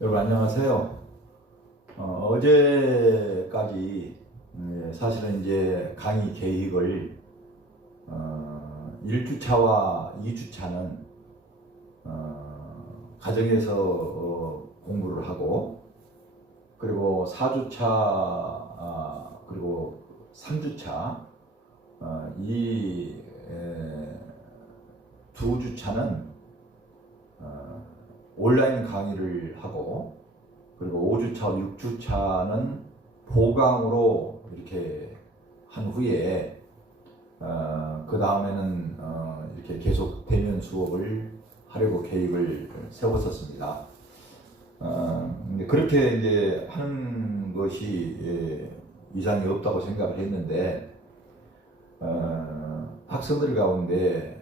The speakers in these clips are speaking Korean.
여러분 안녕하세요. 어제까지 사실은 이제 강의 계획을 1주차와 2주차는 가정에서 공부를 하고, 그리고 4주차 그리고 3주차 이 두 주차는 온라인 강의를 하고, 그리고 5주차, 6주차는 보강으로 이렇게 한 후에 그 다음에는 이렇게 계속 대면 수업을 하려고 계획을 세웠었습니다. 그렇게 이제 하는 것이 이상이 없다고 생각을 했는데, 학생들 가운데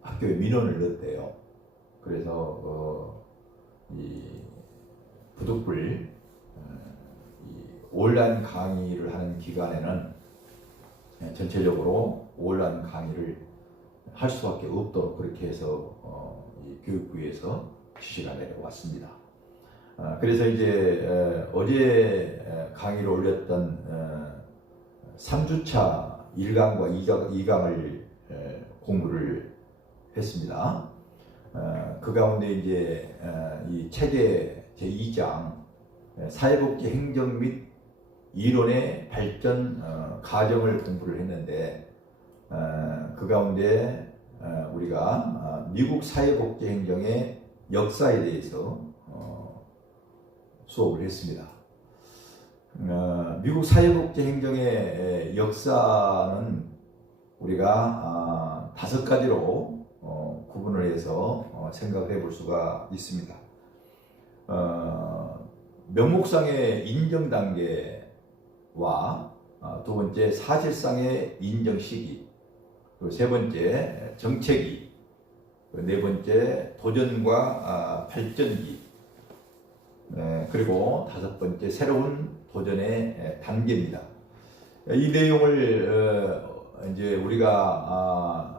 학교에 민원을 넣었대요. 그래서 이 부득불 이 온라인 강의를 하는 기간에는 전체적으로 온라인 강의를 할 수밖에 없도록 그렇게 해서 이 교육부에서 지시가 내려왔습니다. 그래서 이제 어제 강의를 올렸던 3주차 1강과 2강을 공부를 했습니다. 그 가운데 이제 이 책의 제2장 사회복지 행정 및 이론의 발전 과정을 공부를 했는데, 그 가운데 우리가 미국 사회복지 행정의 역사에 대해서 수업을 했습니다. 미국 사회복지 행정의 역사는 우리가 5가지로 구분을 해서 생각을 해볼 수가 있습니다. 명목상의 인정 단계와 두 번째 사실상의 인정 시기, 그리고 세 번째 정책이, 네 번째 도전과 발전기, 그리고 다섯 번째 새로운 도전의 단계입니다. 이 내용을 이제 우리가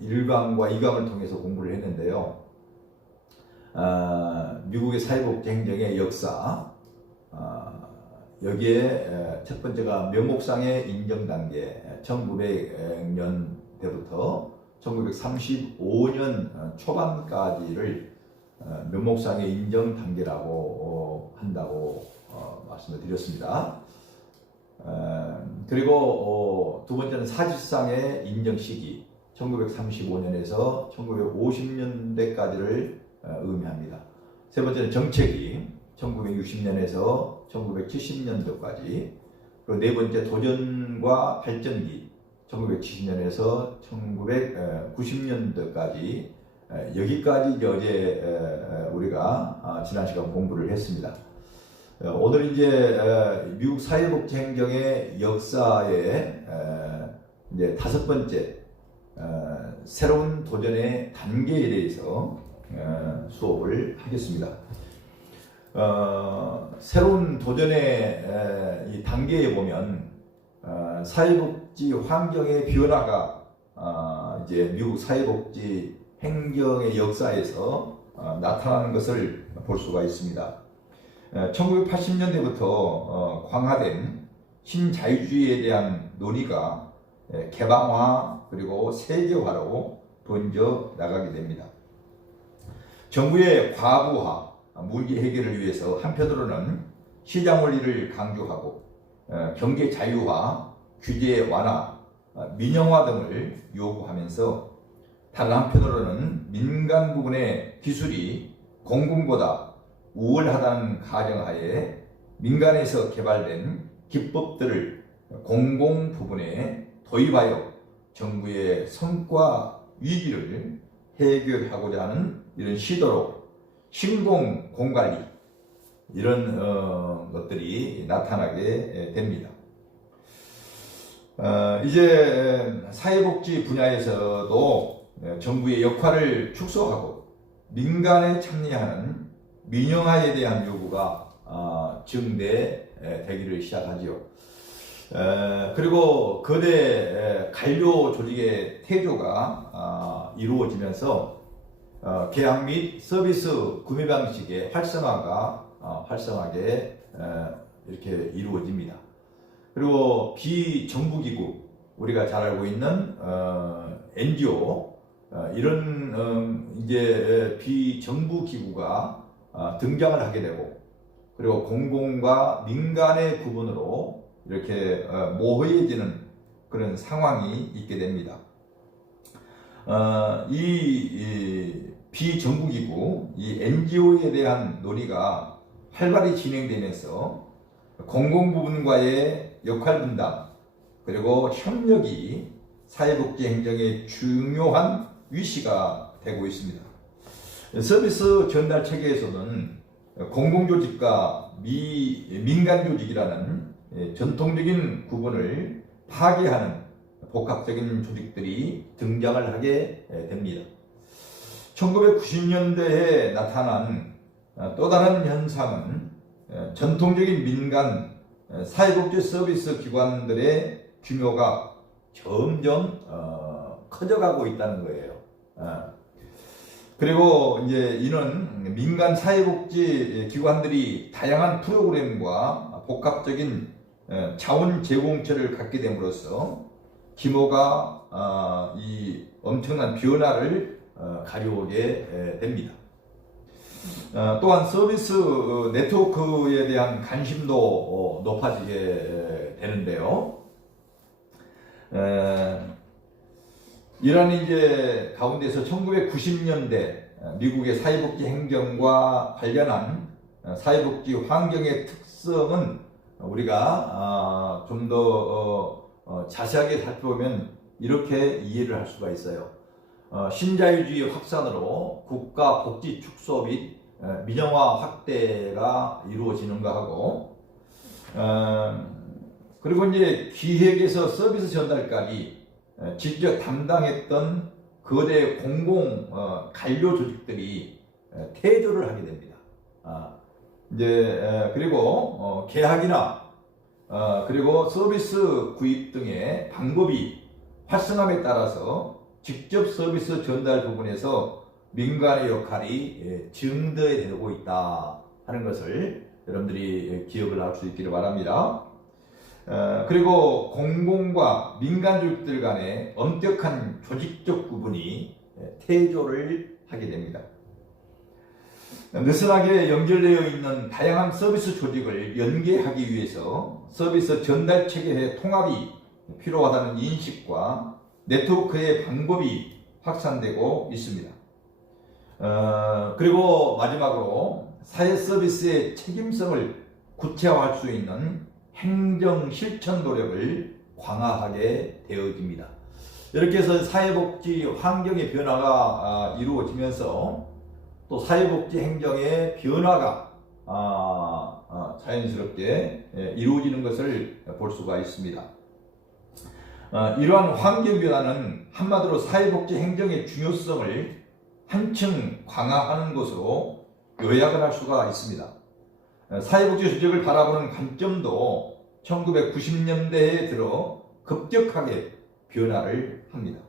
1강과 2강을 통해서 공부를 했는데요. 미국의 사회복지 행정의 역사, 여기에 첫 번째가 명목상의 인정 단계, 1900년대부터 1935년 초반까지를 명목상의 인정 단계라고 한다고 말씀을 드렸습니다. 그리고 두 번째는 사실상의 인정 시기, 1935년에서 1950년대까지를 의미합니다. 세 번째는 정책이 1960년에서 1970년도까지, 그리고 네 번째 도전과 발전기 1970년에서 1990년도까지, 여기까지 이제 우리가 지난 시간 공부를 했습니다. 오늘 이제 미국 사회복지 행정의 역사의 이제 5번째 새로운 도전의 단계에 대해서 수업을 하겠습니다. 새로운 도전의 이 단계에 보면 사회복지 환경의 변화가 이제 미국 사회복지 행정의 역사에서 나타나는 것을 볼 수가 있습니다. 1980년대부터 강화된 신자유주의에 대한 논의가 개방화 그리고 세계화로 번져 나가게 됩니다. 정부의 과부하 문제 해결을 위해서 한편으로는 시장 원리를 강조하고 경제 자유화, 규제 완화, 민영화 등을 요구하면서, 다른 한편으로는 민간 부분의 기술이 공군보다 우월하다는 가정하에 민간에서 개발된 기법들을 공공 부분에 도입하여 정부의 성과 위기를 해결하고자 하는 이런 시도로 신공 공관리, 이런 것들이 나타나게 됩니다. 이제 사회복지 분야에서도 정부의 역할을 축소하고 민간에 참여하는 민영화에 대한 요구가 증대되기를 시작하지요. 그리고 거대 관료 조직의 태조가 이루어지면서 계약 및 서비스 구매 방식의 활성화게 이렇게 이루어집니다. 그리고 비정부기구, 우리가 잘 알고 있는 NGO, 이런 이제 비정부 기구가 등장을 하게 되고, 그리고 공공과 민간의 구분으로 이렇게 모호해지는 그런 상황이 있게 됩니다. 이 비정부기구, 이 NGO에 대한 논의가 활발히 진행되면서 공공부문과의 역할 분담, 그리고 협력이 사회복지 행정의 중요한 위시가 되고 있습니다. 서비스 전달 체계에서는 공공조직과 민간조직이라는 전통적인 구분을 파괴하는 복합적인 조직들이 등장을 하게 됩니다. 1990년대에 나타난 또 다른 현상은 전통적인 민간 사회복지 서비스 기관들의 규모가 점점 커져가고 있다는 거예요. 그리고 이제 이는 민간 사회복지 기관들이 다양한 프로그램과 복합적인 자원 제공처를 갖게 됨으로써 규모가 이 엄청난 변화를 가져오게 됩니다. 또한 서비스 네트워크에 대한 관심도 높아지게 되는데요. 이런 이제 가운데서 1990년대 미국의 사회복지 행정과 관련한 사회복지 환경의 특성은 우리가 좀 더 자세하게 살펴보면 이렇게 이해를 할 수가 있어요. 신자유주의 확산으로 국가 복지 축소 및 민영화 확대가 이루어지는가 하고, 그리고 이제 기획에서 서비스 전달까지 직접 담당했던 거대 공공 관료 조직들이 퇴조를 하게 됩니다. 이제 그리고 계약이나 그리고 서비스 구입 등의 방법이 활성함에 따라서 직접 서비스 전달 부분에서 민간의 역할이 증대되고 있다 하는 것을 여러분들이 기억을 할 수 있기를 바랍니다. 그리고 공공과 민간 조직들 간의 엄격한 조직적 구분이 퇴조를 하게 됩니다. 느슨하게 연결되어 있는 다양한 서비스 조직을 연계하기 위해서 서비스 전달 체계의 통합이 필요하다는 인식과 네트워크의 방법이 확산되고 있습니다. 그리고 마지막으로 사회 서비스의 책임성을 구체화할 수 있는 행정 실천 노력을 강화하게 되어집니다. 이렇게 해서 사회복지 환경의 변화가 이루어지면서 또 사회복지 행정의 변화가 자연스럽게 이루어지는 것을 볼 수가 있습니다. 이러한 환경 변화는 한마디로 사회복지 행정의 중요성을 한층 강화하는 것으로 요약을 할 수가 있습니다. 사회복지 조직을 바라보는 관점도 1990년대에 들어 급격하게 변화를 합니다.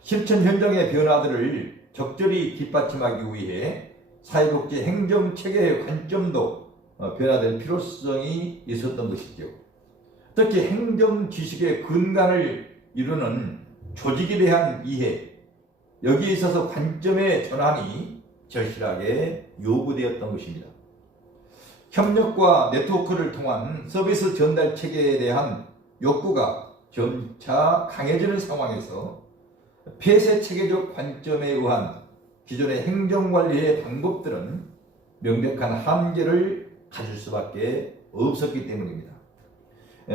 실천 현장의 변화들을 적절히 뒷받침하기 위해 사회복지 행정체계의 관점도 변화될 필요성이 있었던 것이죠. 특히 행정 지식의 근간을 이루는 조직에 대한 이해, 여기에 있어서 관점의 전환이 절실하게 요구되었던 것입니다. 협력과 네트워크를 통한 서비스 전달 체계에 대한 욕구가 점차 강해지는 상황에서 폐쇄 체계적 관점에 의한 기존의 행정관리의 방법들은 명백한 한계를 가질 수밖에 없었기 때문입니다.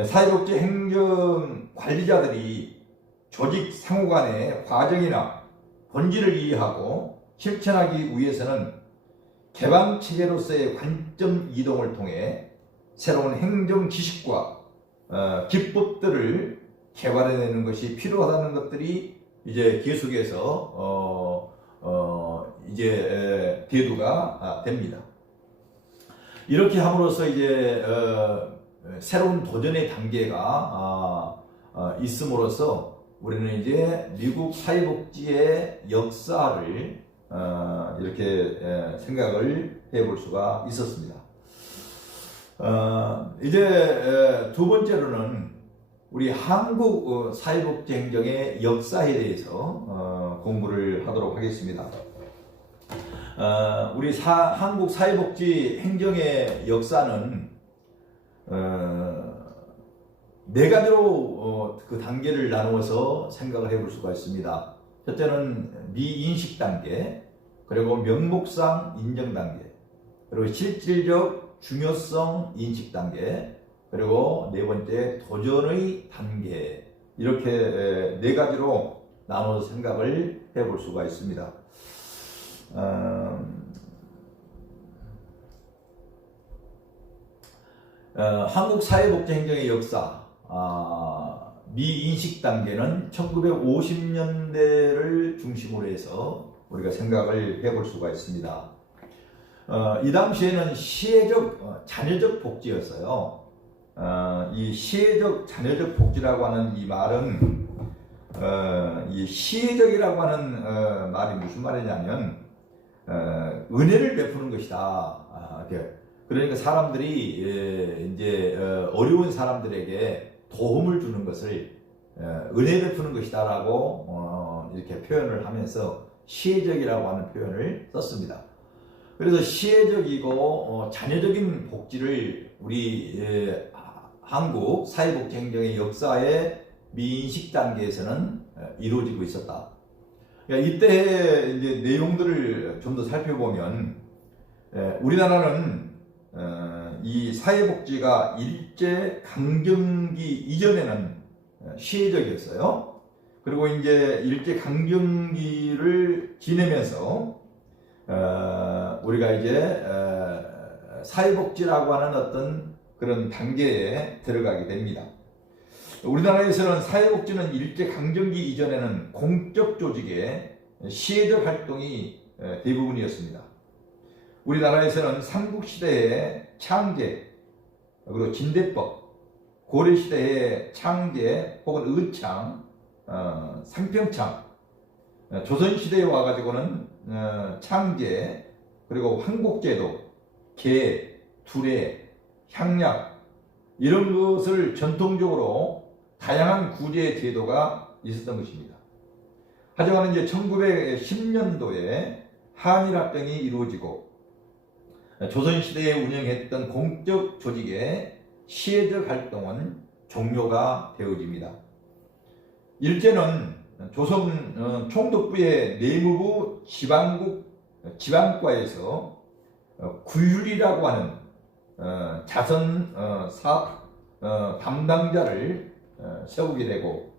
사회복지 행정 관리자들이 조직 상호 간의 과정이나 본질을 이해하고 실천하기 위해서는 개방 체계로서의 관점 이동을 통해 새로운 행정 지식과 기법들을 개발해내는 것이 필요하다는 것들이 이제 계속해서 이제 대두가 됩니다. 이렇게 함으로써 이제 새로운 도전의 단계가 있음으로써 우리는 이제 미국 사회복지의 역사를 이렇게 생각을 해볼 수가 있었습니다. 이제 두 번째로는 우리 한국 사회복지행정의 역사에 대해서 공부를 하도록 하겠습니다. 우리 한국 사회복지행정의 역사는 네 가지로 그 단계를 나누어서 생각을 해볼 수가 있습니다. 첫째는 미인식 단계, 그리고 명목상 인정 단계, 그리고 실질적 중요성 인식 단계, 그리고 네 번째 도전의 단계, 이렇게 네 가지로 나눠서 생각을 해볼 수가 있습니다. 한국 사회복지행정의 역사, 미인식 단계는 1950년대를 중심으로 해서 우리가 생각을 해볼 수가 있습니다. 이 당시에는 시혜적, 자녀적 복지였어요. 이 시혜적, 자녀적 복지라고 하는 이 말은 이 시혜적이라고 하는 말이 무슨 말이냐면 은혜를 베푸는 것이다. 그러니까 사람들이 이제 어려운 사람들에게 도움을 주는 것을 은혜 베푸는 것이다라고 이렇게 표현을 하면서 시혜적이라고 하는 표현을 썼습니다. 그래서 시혜적이고 자녀적인 복지를 우리 한국 사회복지행정의 역사의 미인식 단계에서는 이루어지고 있었다. 그러니까 이때 이제 내용들을 좀 더 살펴보면 우리나라는 이 사회복지가 일제 강점기 이전에는 시혜적이었어요. 그리고 이제 일제 강점기를 지내면서 우리가 이제 사회복지라고 하는 어떤 그런 단계에 들어가게 됩니다. 우리나라에서는 사회복지는 일제 강점기 이전에는 공적 조직의 시혜적 활동이 대부분이었습니다. 우리나라에서는 삼국시대의 창제, 그리고 진대법, 고려시대의 창제 혹은 의창, 상평창, 조선시대에 와가지고는 창제, 그리고 황곡제도, 계, 두례, 향약, 이런 것을 전통적으로 다양한 구제 제도가 있었던 것입니다. 하지만 이제 1910년도에 한일합병이 이루어지고 조선시대에 운영했던 공적 조직의 시혜적 활동은 종료가 되어집니다. 일제는 조선 총독부의 내무부 지방과에서 구율이라고 하는 자선 사업 담당자를 세우게 되고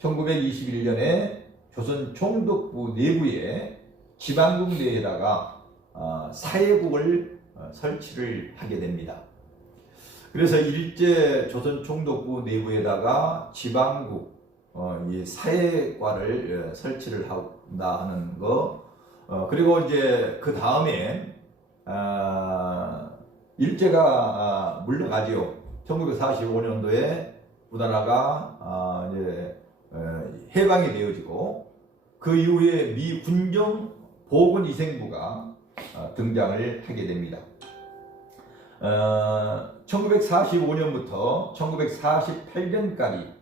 1921년에 조선 총독부 내부에 지방국 내에다가 사회국을 설치를 하게 됩니다. 그래서 일제 조선 총독부 내부에다가 지방국 이 사회과를 설치를 한다 하는 거. 그리고 이제 그 다음에 일제가 물러가지요. 1945년도에 우리나라가 이제 해방이 되어지고 그 이후에 미 군정 보건위생부가 등장을 하게 됩니다. 1945년부터 1948년까지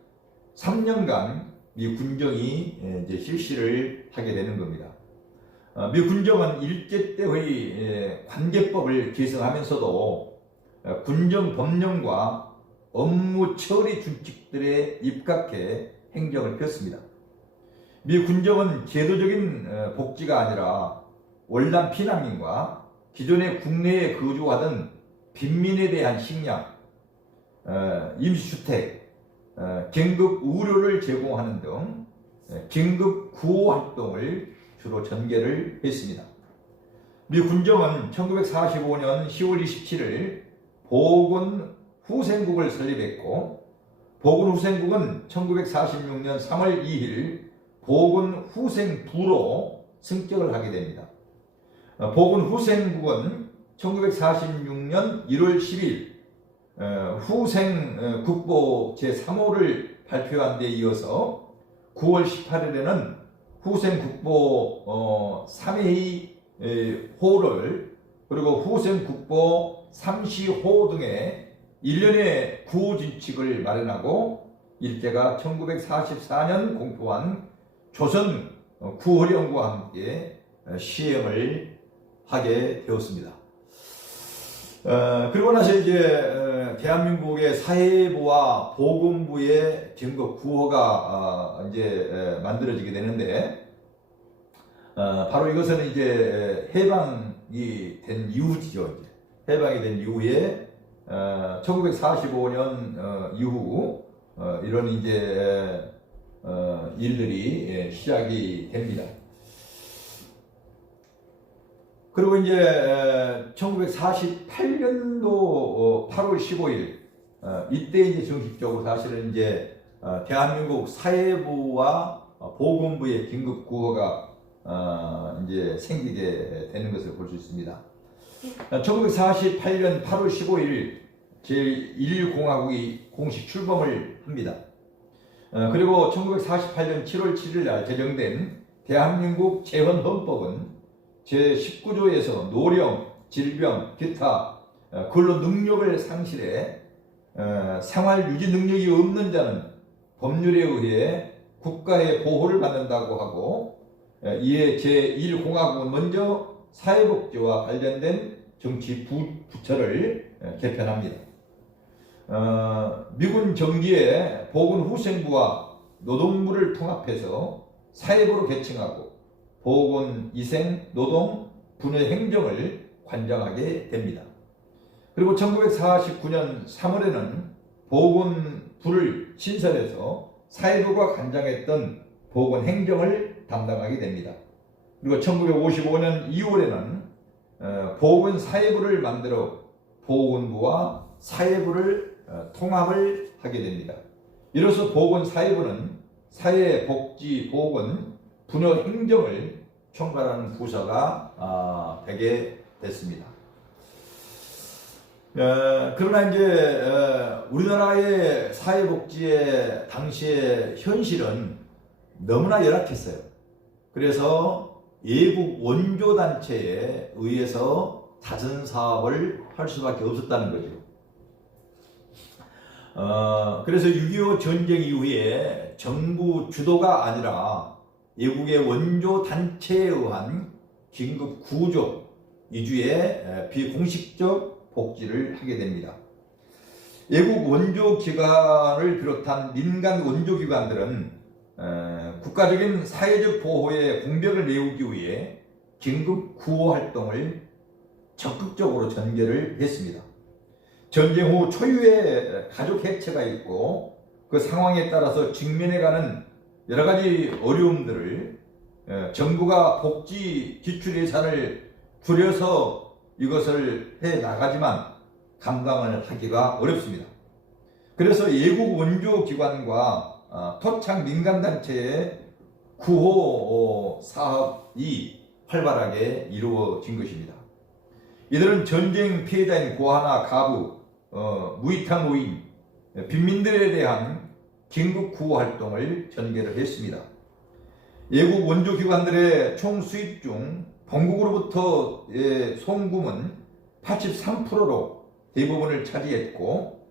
3년간 미 군정이 이제 실시를 하게 되는 겁니다. 미 군정은 일제 때의 관계법을 개정하면서도 군정 법령과 업무 처리 준칙들에 입각해 행정을 폈습니다. 미 군정은 제도적인 복지가 아니라 월남 피난민과 기존에 국내에 거주하던 빈민에 대한 식량, 임시주택, 긴급 의료를 제공하는 등 긴급 구호 활동을 주로 전개를 했습니다. 미 군정은 1945년 10월 27일 보건후생국을 설립했고 보건후생국은 1946년 3월 2일 보건후생부로 승격을 하게 됩니다. 보건후생국은 1946년 1월 10일 후생국보 제3호를 발표한 데 이어서 9월 18일에는 후생국보 3회 호를 그리고 후생국보 3시호 등의 일련의 구호진칙을 마련하고 일제가 1944년 공포한 조선 구호령과 함께 시행을 하게 되었습니다. 그리고 나서 이제 대한민국의 사회부와 보건부의 긴급 구호가 이제 만들어지게 되는데, 바로 이것은 이제 해방이 된 이후죠. 해방이 된 이후에 1945년 이후 이런 이제 일들이 시작이 됩니다. 그리고 이제 1948년도 8월 15일 이때 이제 정식적으로 사실은 이제 대한민국 사회부와 보건부의 긴급 구호가 이제 생기게 되는 것을 볼 수 있습니다. 1948년 8월 15일 제1공화국이 공식 출범을 합니다. 그리고 1948년 7월 7일 날 제정된 대한민국 재헌헌법은 제19조에서 노령, 질병, 기타 근로 능력을 상실해 생활 유지 능력이 없는 자는 법률에 의해 국가의 보호를 받는다고 하고, 이에 제1공화국은 먼저 사회복지와 관련된 정치 부처를 개편합니다. 미군 정기에 보건후생부와 노동부를 통합해서 사회부로 개칭하고 보건, 위생, 노동, 분야 행정을 관장하게 됩니다. 그리고 1949년 3월에는 보건부를 신설해서 사회부가 관장했던 보건 행정을 담당하게 됩니다. 그리고 1955년 2월에는 보건사회부를 만들어 보건부와 사회부를 통합을 하게 됩니다. 이로써 보건사회부는 사회복지보건 분야 행정을 총괄하는 부서가 되게 됐습니다. 그러나 이제 우리나라의 사회복지의 당시의 현실은 너무나 열악했어요. 그래서 외국 원조단체에 의해서 다른 사업을 할 수밖에 없었다는 거죠. 그래서 6.25 전쟁 이후에 정부 주도가 아니라 외국의 원조 단체에 의한 긴급 구조 위주의 비공식적 복지를 하게 됩니다. 외국 원조 기관을 비롯한 민간 원조 기관들은 국가적인 사회적 보호의 공백을 메우기 위해 긴급 구호 활동을 적극적으로 전개를 했습니다. 전쟁 후 초유의 가족 해체가 있고 그 상황에 따라서 직면해가는 여러 가지 어려움들을 정부가 복지 지출 예산을 줄여서 이것을 해 나가지만 감당을 하기가 어렵습니다. 그래서 외국 원조 기관과 토착 민간단체의 구호 사업이 활발하게 이루어진 것입니다. 이들은 전쟁 피해자인 고아나 가부, 무이타 노인, 빈민들에 대한 긴급 구호 활동을 전개를 했습니다. 외국 원조 기관들의 총 수입 중 본국으로부터의 송금은 83%로 대부분을 차지했고,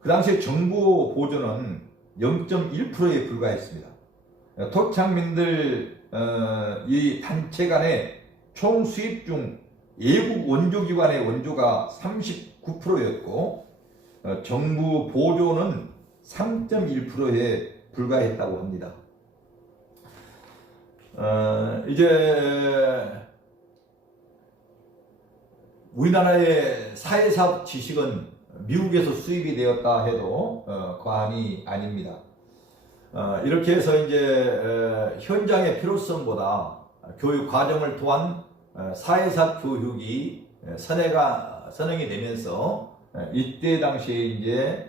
그 당시에 정부 보조는 0.1%에 불과했습니다. 토착민들 이 단체 간의 총 수입 중 외국 원조 기관의 원조가 39%였고 정부 보조는 3.1%에 불과했다고 합니다. 이제 우리나라의 사회사업 지식은 미국에서 수입이 되었다 해도 과언이 아닙니다. 이렇게 해서 이제 현장의 필요성보다 교육 과정을 통한 사회사업 교육이 선행이 되면서 이때 당시에 이제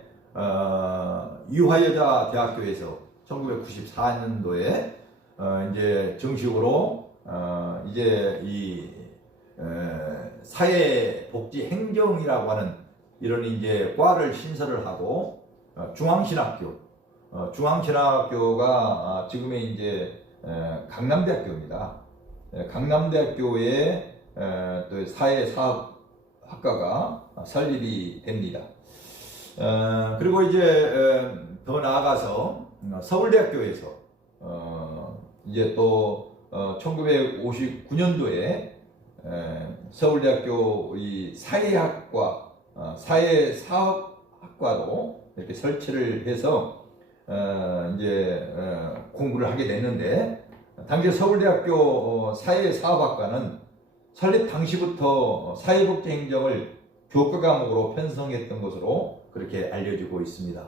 이화여자 대학교에서 1994년도에 이제 정식으로 이제 이 사회복지 행정이라고 하는 이런 이제 과를 신설을 하고 중앙신학교가 지금의 이제 강남대학교입니다. 강남대학교에 또 사회사업학과가 설립이 됩니다. 그리고 이제 더 나아가서 서울대학교에서 이제 또 1959년도에 서울대학교 이 사회학과, 사회사업학과도 이렇게 설치를 해서 이제 공부를 하게 됐는데, 당시 서울대학교 사회사업학과는 설립 당시부터 사회복지행정을 교과 과목으로 편성했던 것으로 그렇게 알려지고 있습니다.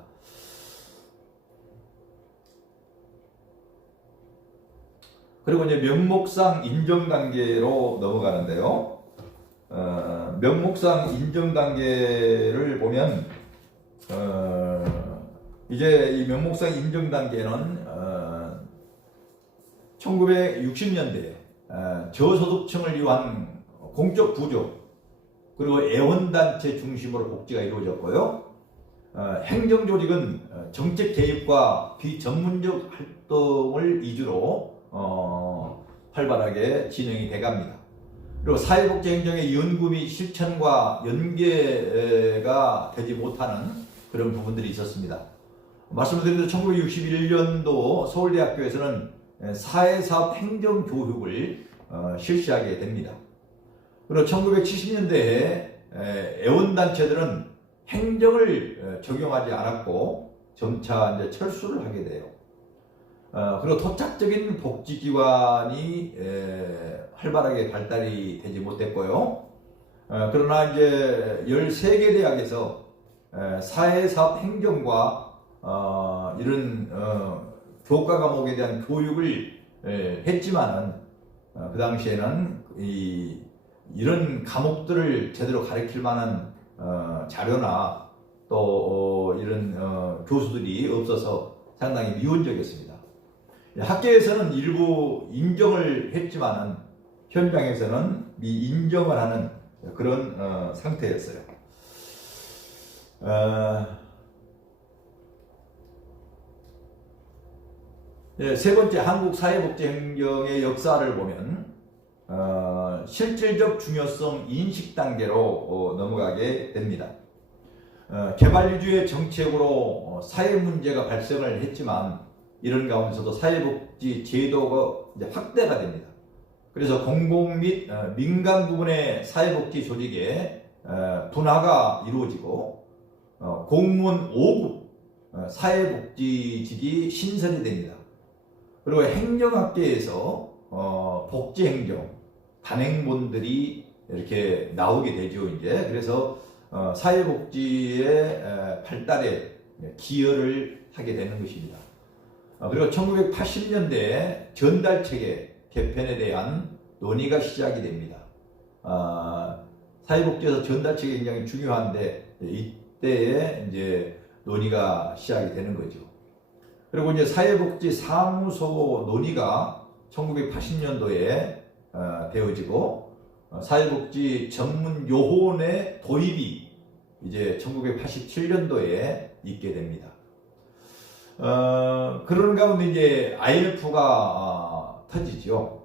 그리고 이제 면목상 인정단계로 넘어가는데요. 면목상 인정단계를 보면 이제 이 면목상 인정단계는 1960년대에 저소득층을 위한 공적 구조 그리고 애원단체 중심으로 복지가 이루어졌고요. 행정조직은 정책 개입과 비전문적 활동을 위주로 활발하게 진행이 돼갑니다. 그리고 사회복지행정의 연구 및 실천과 연계가 되지 못하는 그런 부분들이 있었습니다. 말씀드린 대로 1961년도 서울대학교에서는 사회사업 행정교육을 실시하게 됩니다. 그리고 1970년대에 애원단체들은 행정을 적용하지 않았고 점차 이제 철수를 하게 돼요. 그리고 토착적인 복지기관이 활발하게 발달이 되지 못했고요. 그러나 이제 13개 대학에서 사회사업 행정과 이런 교과 과목에 대한 교육을 했지만은 그 당시에는 이런 과목들을 제대로 가르칠 만한 자료나 또 이런 교수들이 없어서 상당히 미온적이었습니다. 학계에서는 일부 인정을 했지만은 현장에서는 미인정을 하는 그런 상태였어요. 세 번째, 한국 사회복지행정의 역사를 보면 실질적 중요성 인식 단계로 넘어가게 됩니다. 개발 위주의 정책으로 사회 문제가 발생을 했지만 이런 가운데서도 사회복지 제도가 이제 확대가 됩니다. 그래서 공공 및 민간 부분의 사회복지 조직의 분화가 이루어지고 공무원 5급 사회복지직이 신설이 됩니다. 그리고 행정학계에서 복지행정, 단행본들이 이렇게 나오게 되죠. 이제 그래서 사회복지의 발달에 기여를 하게 되는 것입니다. 그리고 1980년대에 전달체계 개편에 대한 논의가 시작이 됩니다. 사회복지에서 전달체계 굉장히 중요한데 이때에 이제 논의가 시작이 되는 거죠. 그리고 이제 사회복지 사무소 논의가 1980년도에 되어지고 사회복지 전문 요원의 도입이 이제 1987년도에 있게 됩니다. 그런 가운데 이제 IMF가 터지죠.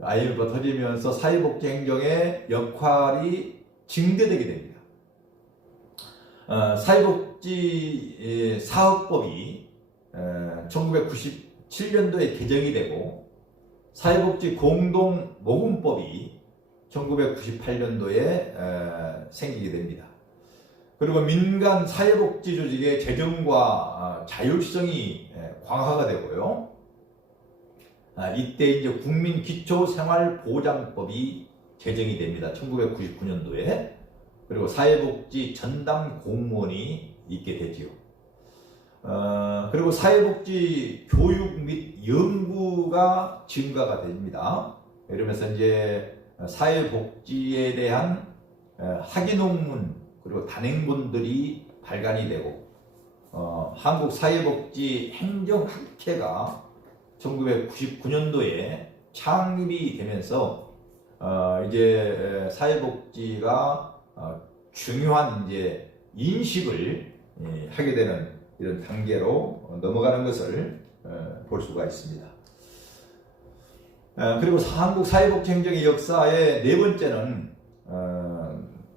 IMF가 터지면서 사회복지 행정의 역할이 증대되게 됩니다. 사회복지 사업법이 1997년도에 개정이 되고 사회복지 공동모금법이 1998년도에 생기게 됩니다. 그리고 민간 사회복지 조직의 재정과 자율성이 강화가 되고요. 이때 이제 국민기초생활보장법이 제정이 됩니다. 1999년도에. 그리고 사회복지 전담 공무원이 있게 되지요. 그리고 사회복지 교육 및 연구가 증가가 됩니다. 이러면서 이제 사회복지에 대한 학위 논문 그리고 단행본들이 발간이 되고 한국 사회복지 행정학회가 1999년도에 창립이 되면서 이제 사회복지가 중요한 이제 인식을 하게 되는 이런 단계로 넘어가는 것을 볼 수가 있습니다. 그리고 한국 사회복지행정의 역사의 네 번째는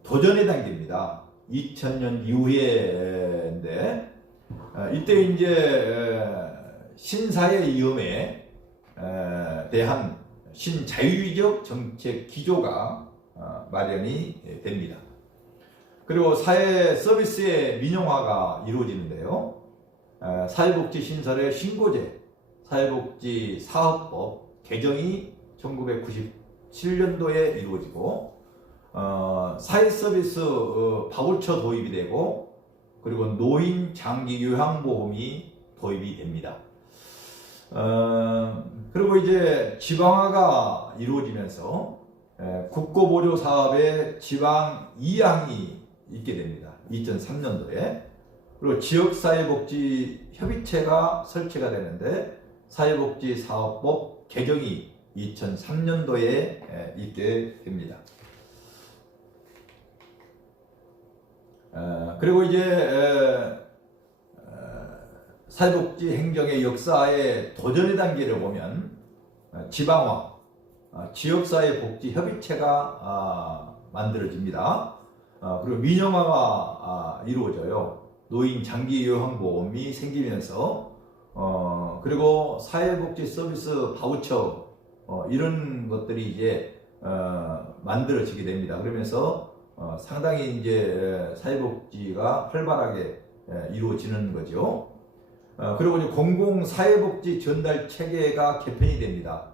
도전의 단계입니다. 2000년 이후에인데 이때 이제 신사회 위험에 대한 신자유주의적 정책 기조가 마련이 됩니다. 그리고 사회 서비스의 민영화가 이루어지는데요. 사회복지 신설의 신고제, 사회복지 사업법 개정이 1997년도에 이루어지고 사회 서비스 바우처 도입이 되고 그리고 노인 장기 요양보험이 도입이 됩니다. 그리고 이제 지방화가 이루어지면서 국고보조 사업의 지방 2항이 있게 됩니다. 2003년도에. 그리고 지역사회복지 협의체가 설치가 되는데 사회복지사업법 개정이 2003년도에 있게 됩니다. 그리고 이제 사회복지 행정의 역사의 도전의 단계를 보면 지방화, 지역사회복지협의체가 만들어집니다. 그리고 민영화가 이루어져요. 노인 장기 요양보험이 생기면서 그리고 사회복지 서비스 바우처 이런 것들이 이제 만들어지게 됩니다. 그러면서 상당히 이제 사회복지가 활발하게 이루어지는 거죠. 그리고 이제 공공사회복지 전달 체계가 개편이 됩니다.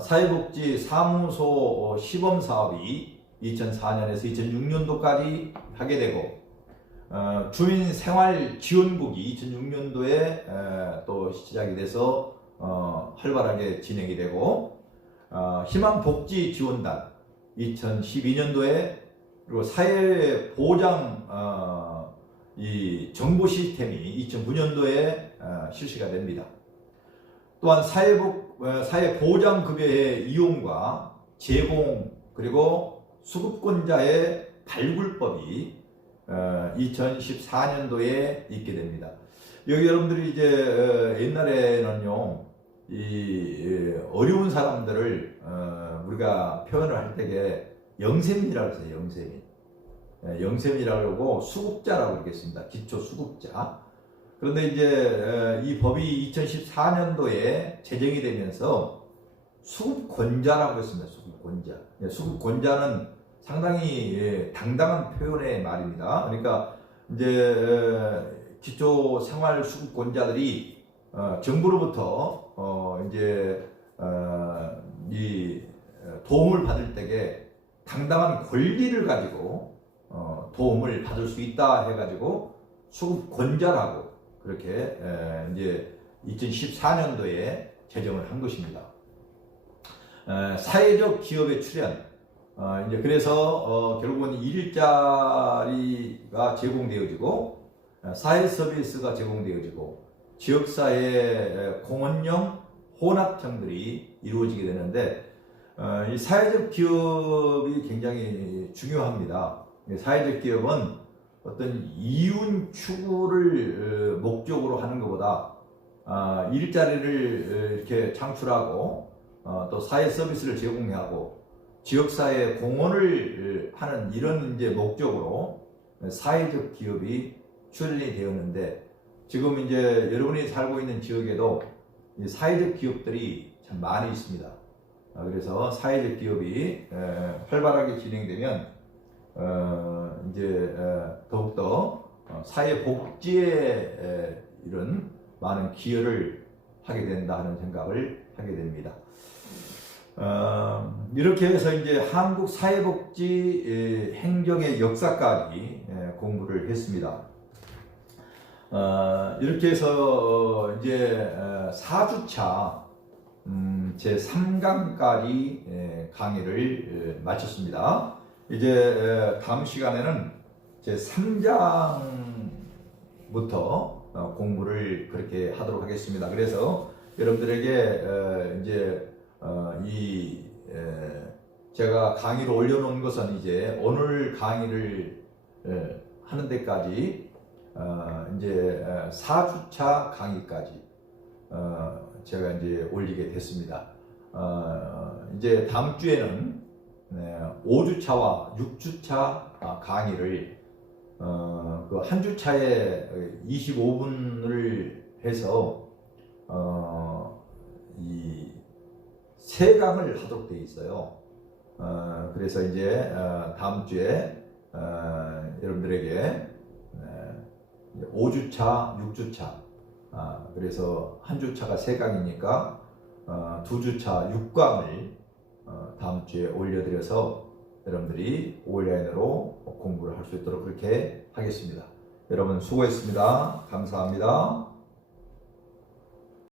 사회복지 사무소 시범 사업이 2004년에서 2006년도까지 하게 되고 주민생활지원국이 2006년도에 또 시작이 돼서 활발하게 진행이 되고 희망복지지원단 2012년도에 그리고 사회보장 이 정보 시스템이 2009년도에 실시가 됩니다. 또한 사회보장급여의 이용과 제공 그리고 수급권자의 발굴법이 2014년도에 있게 됩니다. 여기 여러분들이 이제 옛날에는요, 이 어려운 사람들을 우리가 표현을 할 때에 영세민이라고 해서 영세민. 영세민이라고 하고 수급자라고 그러겠습니다. 기초 수급자. 그런데 이제 이 법이 2014년도에 제정이 되면서 수급권자라고 했습니다. 수급권자. 수급권자는 상당히 당당한 표현의 말입니다. 그러니까 이제 기초 생활 수급권자들이 정부로부터 이제 이 도움을 받을 때에 당당한 권리를 가지고 도움을 받을 수 있다 해가지고 수급권자라고 그렇게 이제 2014년도에 제정을 한 것입니다. 사회적 기업의 출현, 이제 그래서 결국은 일자리가 제공되어지고 사회 서비스가 제공되어지고 지역사회 공원형 혼합형들이 이루어지게 되는데 이 사회적 기업이 굉장히 중요합니다. 사회적 기업은 어떤 이윤 추구를 목적으로 하는 것보다 일자리를 이렇게 창출하고 또 사회 서비스를 제공하고 지역사회 공헌을 하는 이런 이제 목적으로 사회적 기업이 출연이 되었는데 지금 이제 여러분이 살고 있는 지역에도 사회적 기업들이 참 많이 있습니다. 그래서 사회적 기업이 활발하게 진행되면 이제 더욱더 사회 복지에 이런 많은 기여를 하게 된다 하는 생각을 하게 됩니다. 이렇게 해서 이제 한국 사회복지 행정의 역사까지 공부를 했습니다. 이렇게 해서 이제 4주차 제 3강까지 강의를 마쳤습니다. 이제 다음 시간에는 제 3장부터 공부를 그렇게 하도록 하겠습니다. 그래서 여러분들에게 이제 제가 강의를 올려놓은 것은 이제 오늘 강의를 하는 데까지 이제 4주차 강의까지 제가 이제 올리게 됐습니다. 이제 다음 주에는 5주차와 6주차 강의를 그 한 주차에 25분을 해서 이 3강을 하도록 되어 있어요. 그래서 이제 다음 주에 여러분들에게 5주차, 6주차, 그래서 한 주차가 3강이니까 2주차 6강을 다음 주에 올려드려서 여러분들이 온라인으로 공부를 할 수 있도록 그렇게 하겠습니다. 여러분 수고했습니다. 감사합니다.